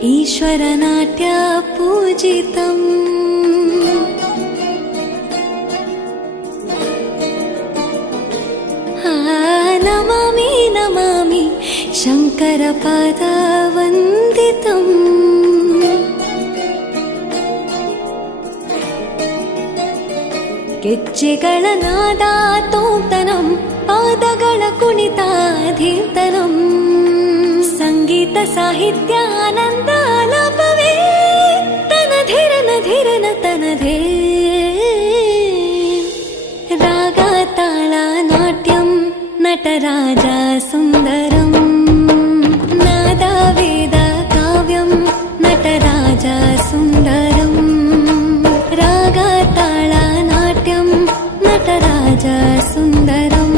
ईश्वरनाट्य पूजितम् नमामि नमामि शङ्करपादवन्दितम् ಗೆಜ್ಜೆಗಳ ನಾದ ತೋಂತನಂ ಪಾದಗಳ ಕುಣಿತಾಧೀರ್ತನಂ ಸಂಗೀತ ಸಾಹಿತ್ಯ ಆನಂದ ಆಲಾಪವೇ ತನಧಿರನ ಧಿರನ ತನಧೇ ರಾಗ ತಾಳ ನಾಟ್ಯಂ ನಟರಾಜ ಸುಂದರಂ ನಾದ ವೇದ ಕಾವ್ಯಂ ನಟರಾಜ ಸುಂದರಂ ರಾಗ ತಾಳ ನಾಟ್ಯಂ ನಟರಾಜ ಸುಂದರಂ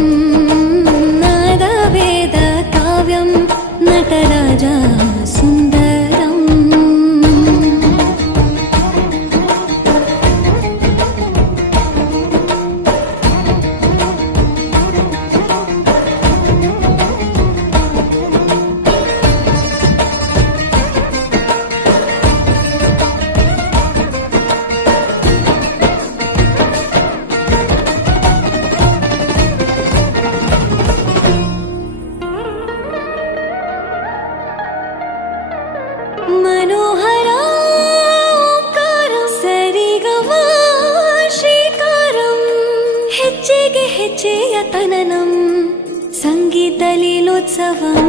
ನಾದ ವೇದ ಕಾವ್ಯಂ ನಟರಾಜ ಸುಂದರಂ ಹೆಜ್ಜೆಯ ತನನಂ ಸಂಗೀತ ಲೀಲೋತ್ಸವಂ